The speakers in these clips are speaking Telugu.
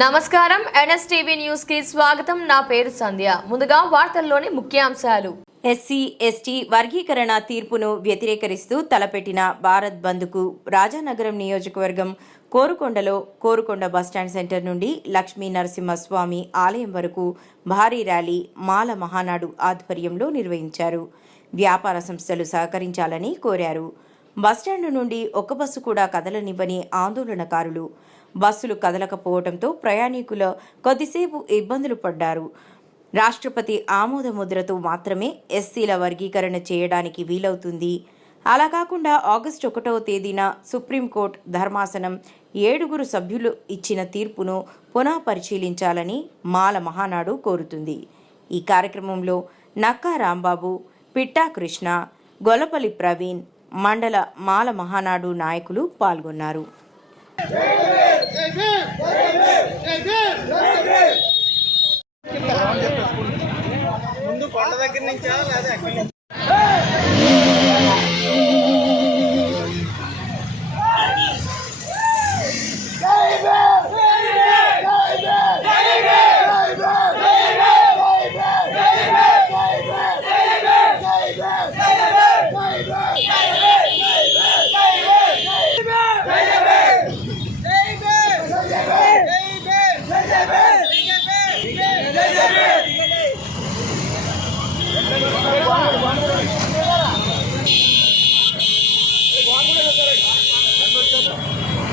నమస్కారం. ఎన్ఎస్టీవీ న్యూస్కి స్వాగతం. నా పేరు సంధ్య. ముందుగా వార్తల్లోని ముఖ్యాంశాలు. ఎస్సీ ఎస్టీ వర్గీకరణ తీర్పును వ్యతిరేకరిస్తూ తలపెట్టిన భారత్ బంద్కు రాజానగరం నియోజకవర్గం కోరుకొండలో కోరుకొండ బస్టాండ్ సెంటర్ నుండి లక్ష్మీ నరసింహస్వామి ఆలయం వరకు భారీ ర్యాలీ మాల మహానాడు ఆధ్వర్యంలో నిర్వహించారు. వ్యాపార సంస్థలు సహకరించాలని కోరారు. బస్టాండ్ నుండి ఒక్క బస్సు కూడా కదలనివ్వని ఆందోళనకారులు బస్సులు కదలకపోవడంతో ప్రయాణికులు కొద్దిసేపు ఇబ్బందులు పడ్డారు. రాష్ట్రపతి ఆమోద ముద్రతో మాత్రమే ఎస్సీల వర్గీకరణ చేయడానికి వీలవుతుంది. అలా కాకుండా ఆగస్టు ఒకటవ తేదీన సుప్రీంకోర్టు ధర్మాసనం ఏడుగురు సభ్యులు ఇచ్చిన తీర్పును పునః పరిశీలించాలని మాల మహానాడు కోరుతుంది. ఈ కార్యక్రమంలో నక్కా రాంబాబు పిట్టా కృష్ణ గొలపల్లి ప్రవీణ్ మండల మాల మహానాడు నాయకులు పాల్గొన్నారు. ముందు కొండ దగ్గర నుంచా లేదా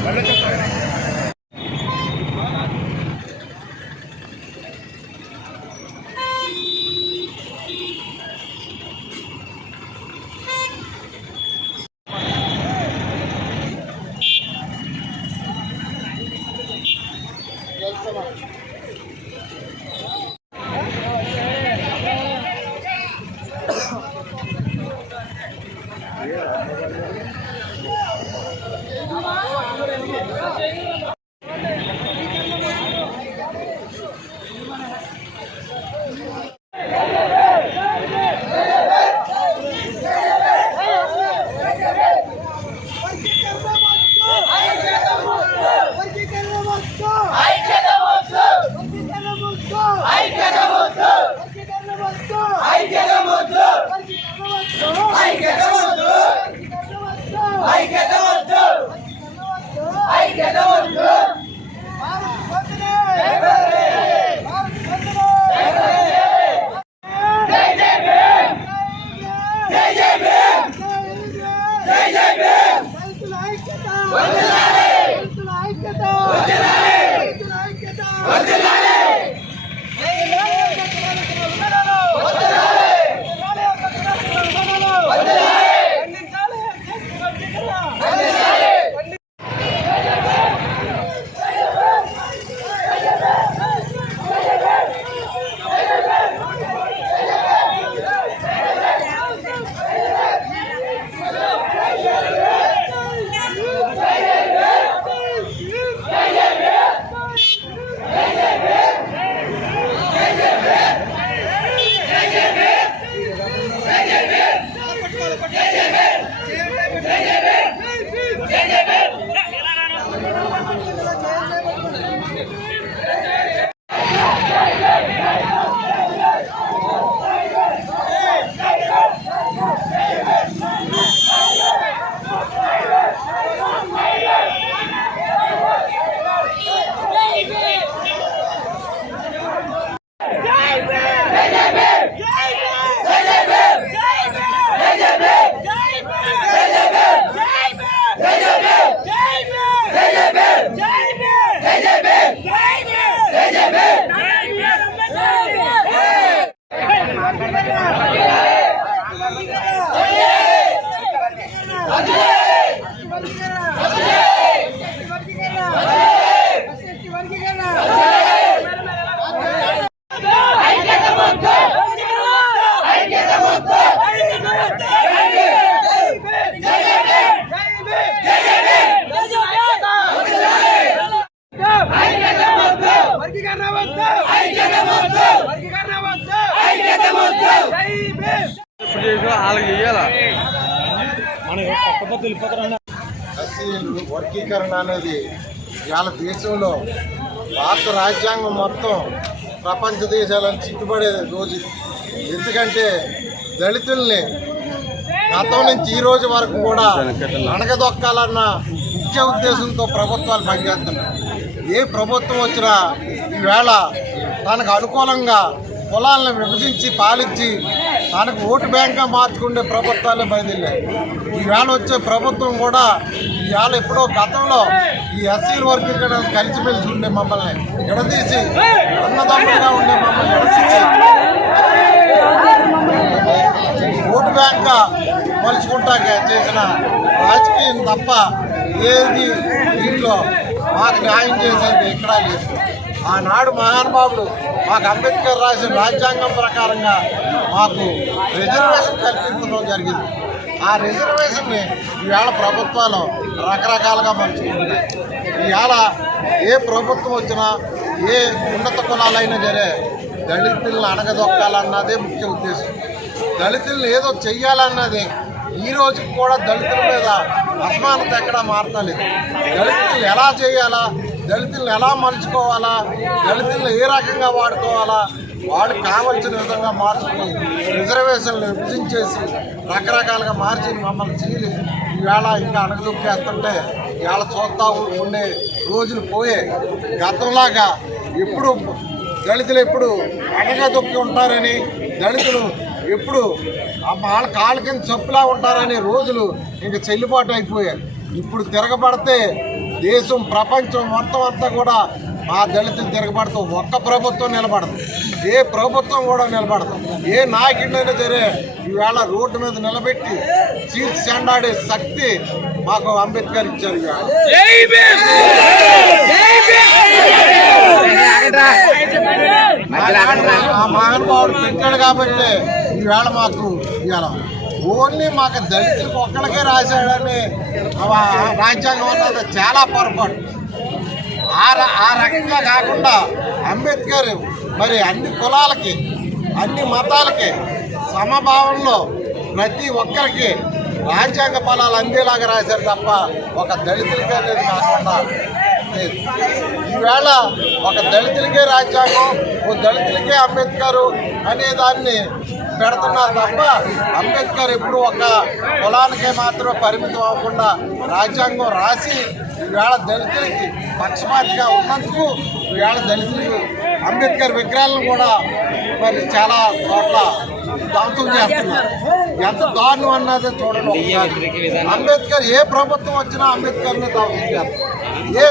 ఎక్కడి నుంచి? వర్గీకరణ చెయ్యాలా ఎస్సీలు వర్గీకరణ అనేది ఇవాళ దేశంలో భారత రాజ్యాంగం మొత్తం ప్రపంచ దేశాలను చిక్కుపడే రోజు. ఎందుకంటే దళితుల్ని గతం నుంచి ఈ రోజు వరకు కూడా అణగదొక్కాలన్న ముఖ్య ఉద్దేశంతో ప్రభుత్వాలు పనిచేస్తున్నాయి. ఏ ప్రభుత్వం వచ్చినా ఈవేళ తనకు అనుకూలంగా కులాలను విభజించి పాలించి తనకు ఓటు బ్యాంక్గా మార్చుకునే ప్రభుత్వాలే బయలుదేరాయి. ఈవేళ వచ్చే ప్రభుత్వం కూడా ఈవేళ ఎప్పుడో గతంలో ఈ ఎస్సీల వర్గీకరణ కలిసిమెలిసి ఉండే మమ్మల్ని ఎడదీసి అన్నదమ్ములుగా ఉండే మమ్మల్ని ఎడదీసి ఓటు బ్యాంక్గా మలుచుకుంటాక చేసిన రాజకీయం తప్ప ఏది దీంట్లో మాకు న్యాయం చేసేది ఎక్కడా లేదు. ఆనాడు మహానుభావుడు మాకు అంబేద్కర్ రాసిన రాజ్యాంగం ప్రకారంగా మాకు రిజర్వేషన్ కల్పించడం జరిగింది. ఆ రిజర్వేషన్ని ఈవేళ ప్రభుత్వాలు రకరకాలుగా మలుచుకుంటున్నాయి ఈవేళ ఏ ప్రభుత్వం వచ్చినా ఏ ఉన్నత కులాలైనా సరే దళితులను అణగదొక్కాలన్నదే ముఖ్య ఉద్దేశం. దళితులను ఏదో చెయ్యాలన్నది ఈ రోజుకి కూడా దళితుల మీద అసమానత ఎక్కడా మారతలేదు దళితులు ఎలా చేయాలా? దళితులను ఎలా మలుచుకోవాలా? దళితులను ఏ రకంగా వాడుకోవాలా? వాడు కావలసిన విధంగా మార్చుకుని రిజర్వేషన్లు విభజించేసి రకరకాలుగా మార్చి మమ్మల్ని చీలి ఈవేళ ఇంకా అణగదొక్కేస్తుంటే ఇవాళ చూస్తా ఉండే రోజులు పోయే గతంలాగా ఎప్పుడు దళితులు ఎప్పుడు అణగదొక్కి ఉంటారని దళితులు ఎప్పుడు వాళ్ళ కాళ్ళ కింద చెప్పులా ఉంటారనే రోజులు ఇంక చెల్లుబాటు అయిపోయాయి. ఇప్పుడు తిరగబడితే దేశం ప్రపంచం మొత్తం అంతా కూడా మా దళితులు తిరగబడుతూ ఒక్క ప్రభుత్వం నిలబడదు. ఏ ప్రభుత్వం కూడా నిలబడదు. ఏ నాయకుడైనా సరే ఈవేళ రోడ్డు మీద నిలబెట్టి చీల్చి చెండాడే శక్తి మాకు అంబేద్కర్ ఇచ్చారు మహానుభావుడు పెట్టాడు కాబట్టి ఈవేళ మాకు ఇవాళ ఓన్లీ మాకు దళితులకు ఒక్కడికే రాశాడని రాజ్యాంగం అన్నది చాలా పొరపాటు. ఆ ఆ రకంగా కాకుండా అంబేద్కర్ మరి అన్ని కులాలకి అన్ని మతాలకి సమభావంలో ప్రతి ఒక్కరికి రాజ్యాంగ ఫలాలు అందేలాగా రాశారు తప్ప ఒక దళితులకే అనేది కాకుండా లేదు. ఈవేళ ఒక దళితులకే రాజ్యాంగం ఓ దళితులకే అంబేద్కర్ అనే దాన్ని పెడుతున్నారు తప్ప అంబేద్కర్ ఎప్పుడు ఒక కులానికే మాత్రం పరిమితం అవ్వకుండా రాజ్యాంగం రాసి ఈవేళ దళితులకి పక్షపాతిగా ఉన్నందుకు ఈవేళ దళితులకు అంబేద్కర్ విగ్రహాలను కూడా మరి చాలా చోట్ల ధ్వంసం చేస్తున్నారు. ఎంత దారుణం అన్నది చూడండి అంబేద్కర్ ఏ ప్రభుత్వం వచ్చినా అంబేద్కర్ని ధ్వంసం చేస్తారు. ఏ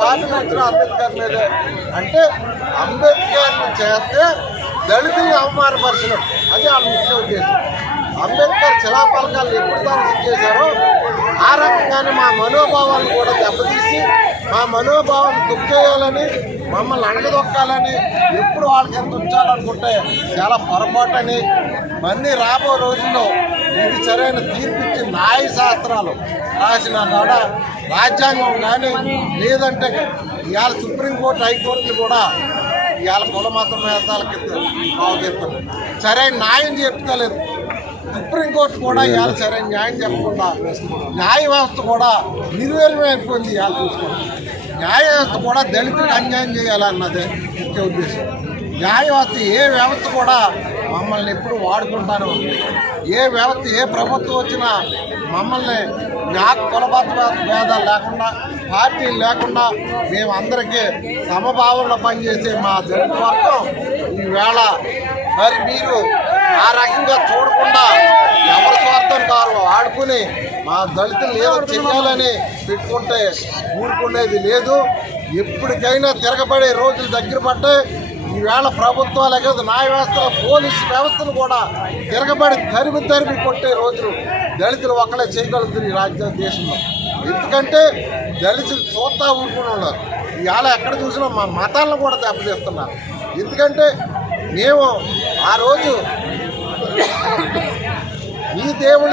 పార్టీ వచ్చినా అంబేద్కర్ మీదే. అంటే అంబేద్కర్ని చేస్తే దళితుల్ని అవమానపరచడం అది వాళ్ళ ముఖ్య ఉద్దేశం. అంబేద్కర్ శిలాపలకాలు ఎప్పుడు దాన్ని చేశారో ఆ రకంగానే మా మనోభావాలను కూడా దెబ్బతీసి మా మనోభావాన్ని దుక్కేయాలని మమ్మల్ని అణగదొక్కాలని ఎప్పుడు వాళ్ళకి ఎంత ఉంచాలనుకుంటే చాలా పొరపాటని మళ్ళీ రాబో రోజుల్లో ఇది సరైన తీర్పిచ్చి న్యాయ శాస్త్రాలు రాసిన కాడ రాజ్యాంగం కానీ లేదంటే ఇవాళ సుప్రీంకోర్టు హైకోర్టులు కూడా ఇవాళ కుల మతం కింద అవగెత్తారు సరైన న్యాయం చెప్తలేదు. సుప్రీంకోర్టు కూడా ఇవాళ సరైన న్యాయం చెప్పకుండా న్యాయ వ్యవస్థ కూడా నిర్వీర్యమైపోయింది ఇవాళ చూసుకోండి. న్యాయ వ్యవస్థ కూడా దళితులకు అన్యాయం చేయాలన్నదే ముఖ్య ఉద్దేశం. న్యాయ వ్యవస్థ ఏ వ్యవస్థ కూడా మమ్మల్ని ఎప్పుడు వాడుకుంటాను ఏ వ్యవస్థ ఏ ప్రభుత్వం వచ్చినా మమ్మల్ని నాకు కులపాత భేదాలు లేకుండా పార్టీలు లేకుండా మేమందరికీ సమభావంలో పనిచేసే మా దళిత వర్గం ఈవేళ మరి మీరు ఆ రకంగా చూడకుండా ఎవరి స్వార్థం కారు ఆడుకుని మా దళితులు ఏదో చెయ్యాలని పెట్టుకుంటే ఊరుకునేది లేదు. ఎప్పటికైనా తిరగబడే రోజులు దగ్గర పడ్డాయి. ఈవేళ ప్రభుత్వాలే కాదు న్యాయ వ్యవస్థ పోలీసు వ్యవస్థను కూడా తిరగబడి తరిమి తరిమి కొట్టే రోజులు దళితులు ఒక్కడే చేయగలుగుతారు ఈ రాజ్య దేశంలో. ఎందుకంటే దళితులు చూస్తా ఊరుకుని ఉన్నారు. ఇవాళ ఎక్కడ చూసినా మా మతాలను కూడా దెబ్బతీస్తున్నారు. ఎందుకంటే మేము ఆ రోజు ఈ దేవుడు